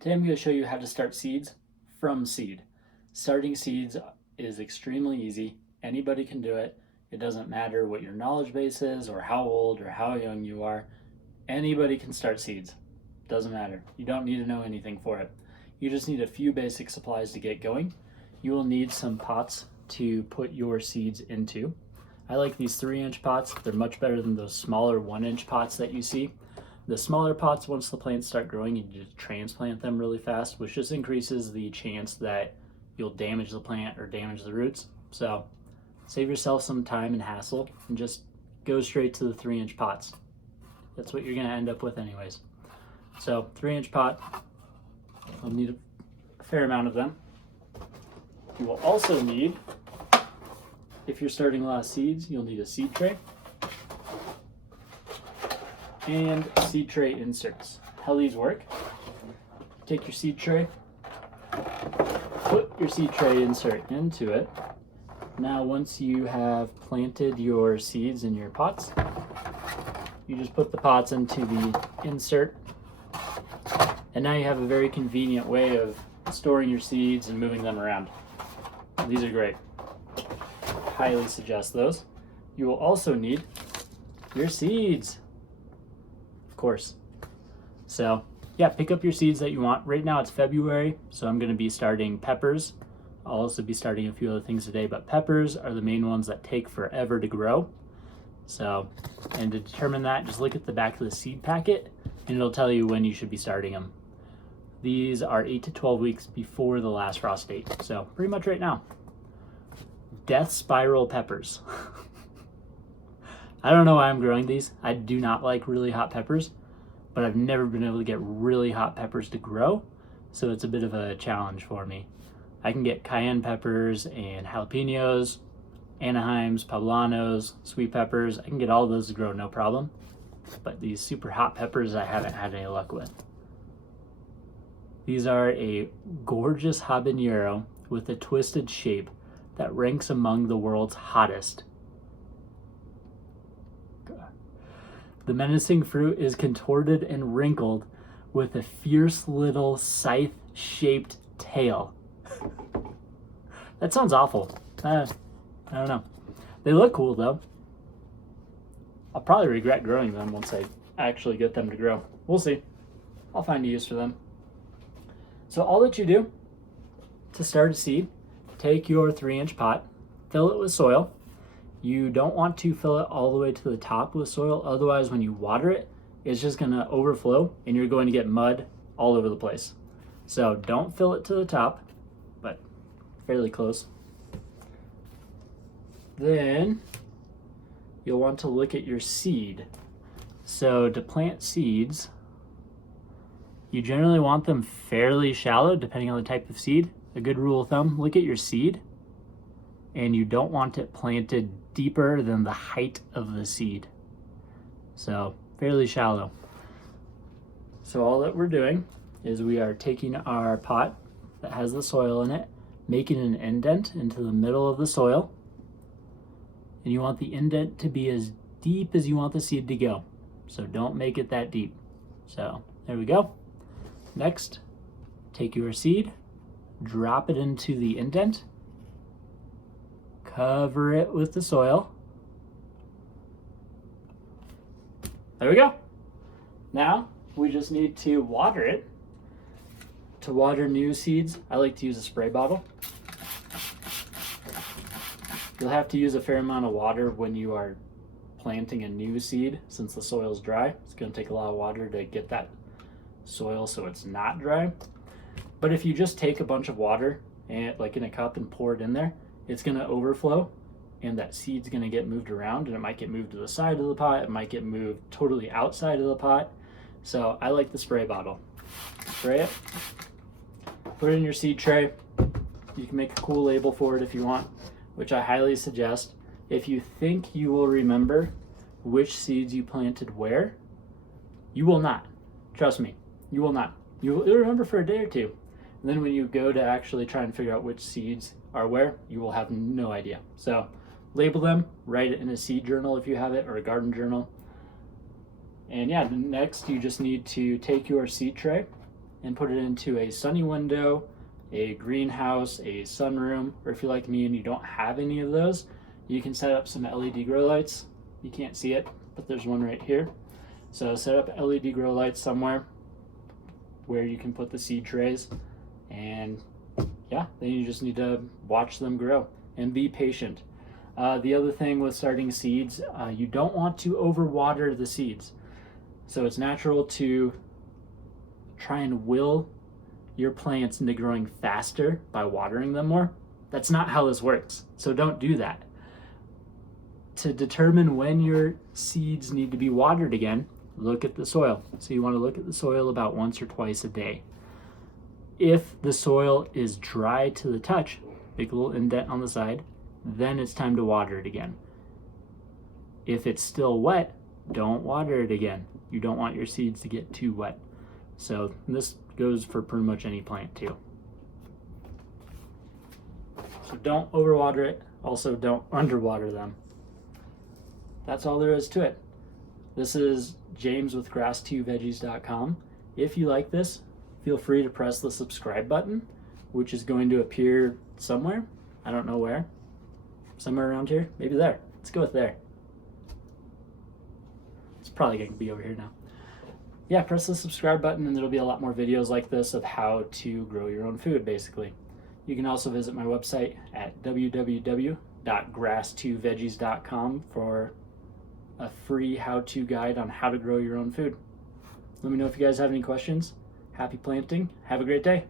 Today I'm going to show you how to start seeds from seed. Starting seeds is extremely easy. Anybody can do it. It doesn't matter what your knowledge base is or how old or how young you are. Anybody can start seeds. Doesn't matter. You don't need to know anything for it. You just need a few basic supplies to get going. You will need some pots to put your seeds into. I like these 3-inch pots. They're much better than those smaller 1-inch pots that you see. The smaller pots, once the plants start growing, you just transplant them really fast, which just increases the chance that you'll damage the plant or damage the roots. So save yourself some time and hassle and just go straight to the 3-inch pots. That's what you're going to end up with anyways. So 3-inch pot, you'll need a fair amount of them. You will also need, if you're starting a lot of seeds, you'll need a seed tray and seed tray inserts. How these work: take your seed tray, put your seed tray insert into it. Now once you have planted your seeds in your pots, you just put the pots into the insert, and now you have a very convenient way of storing your seeds and moving them around. These are great. Highly suggest those. You will also need your seeds, of course. So yeah, pick up your seeds that you want. Right now it's February, so I'm going to be starting peppers. I'll also be starting a few other things today, but peppers are the main ones that take forever to grow. So, and to determine that, just look at the back of the seed packet and it'll tell you when you should be starting them. These are 8 to 12 weeks before the last frost date, so pretty much right now. Death spiral peppers. I don't know why I'm growing these. I do not like really hot peppers, but I've never been able to get really hot peppers to grow, so it's a bit of a challenge for me. I can get cayenne peppers and jalapenos, Anaheims, poblanos, sweet peppers. I can get all those to grow no problem, but these super hot peppers I haven't had any luck with. These are a gorgeous habanero with a twisted shape that ranks among the world's hottest. The menacing fruit is contorted and wrinkled with a fierce little scythe-shaped tail. That sounds awful. I don't know. They look cool though. I'll probably regret growing them once I actually get them to grow. We'll see. I'll find a use for them. So all that you do to start a seed, take your 3-inch pot, fill it with soil. You don't want to fill it all the way to the top with soil, otherwise when you water it, it's just going to overflow and you're going to get mud all over the place. So don't fill it to the top, but fairly close. Then you'll want to look at your seed. So to plant seeds, you generally want them fairly shallow depending on the type of seed. A good rule of thumb, look at your seed and you don't want it planted deeper than the height of the seed. So fairly shallow. So all that we're doing is we are taking our pot that has the soil in it, making an indent into the middle of the soil, and you want the indent to be as deep as you want the seed to go. So don't make it that deep. So there we go. Next, take your seed, drop it into the indent, cover it with the soil. There we go. Now we just need to water it. To water new seeds, I like to use a spray bottle. You'll have to use a fair amount of water when you are planting a new seed since the soil is dry. It's going to take a lot of water to get that soil so it's not dry. But if you just take a bunch of water and like in a cup and pour it in there, it's going to overflow and that seed's going to get moved around, and it might get moved to the side of the pot, it might get moved totally outside of the pot. So I like the spray bottle. Spray it, put it in your seed tray. You can make a cool label for it if you want, which I highly suggest. If you think you will remember which seeds you planted where, you will not. Trust me, you will not. You'll remember for a day or two. And then when you go to actually try and figure out which seeds are where, you will have no idea. So label them, write it in a seed journal if you have it, or a garden journal. And yeah, next you just need to take your seed tray, and put it into a sunny window, a greenhouse, a sunroom, or if you're like me and you don't have any of those, you can set up some LED grow lights. You can't see it, but there's one right here. So set up LED grow lights somewhere where you can put the seed trays, and yeah, then you just need to watch them grow and be patient. The other thing with starting seeds, you don't want to overwater the seeds. So it's natural to try and will your plants into growing faster by watering them more. That's not how this works. So don't do that. To determine when your seeds need to be watered again, look at the soil. So you want to look at the soil about once or twice a day. If the soil is dry to the touch, make a little indent on the side, then it's time to water it again. If it's still wet, don't water it again. You don't want your seeds to get too wet. So this goes for pretty much any plant too. So don't overwater it. Also don't underwater them. That's all there is to it. This is James with grass2veggies.com. If you like this, feel free to press the subscribe button, which is going to appear somewhere. I don't know where. Somewhere around here. Maybe there. Let's go with there. It's probably going to be over here now. Yeah, press the subscribe button and there'll be a lot more videos like this of how to grow your own food, basically. You can also visit my website at www.grass2veggies.com for a free how-to guide on how to grow your own food. Let me know if you guys have any questions. Happy planting. Have a great day.